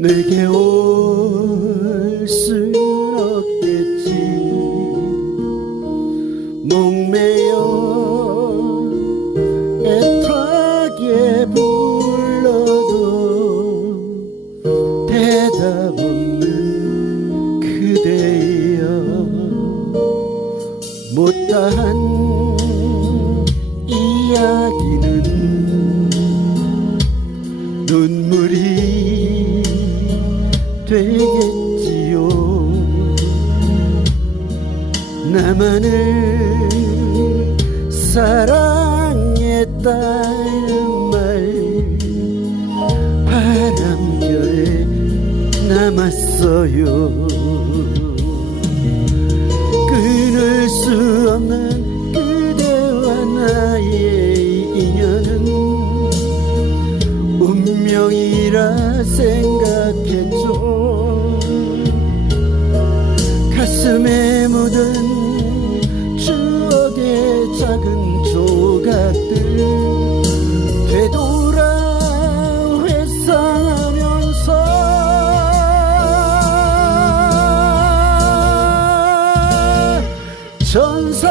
내게 올 수는 없겠지. 목매여 애타게 불러도 대답 없는 그대여 못다한 나만을 사랑했다는 말. 바람결에 남았어요. 끊을 수 없는 그대와 나의 인연은 운명이라 생각했죠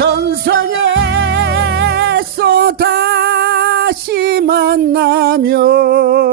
천상에서 다시 만나면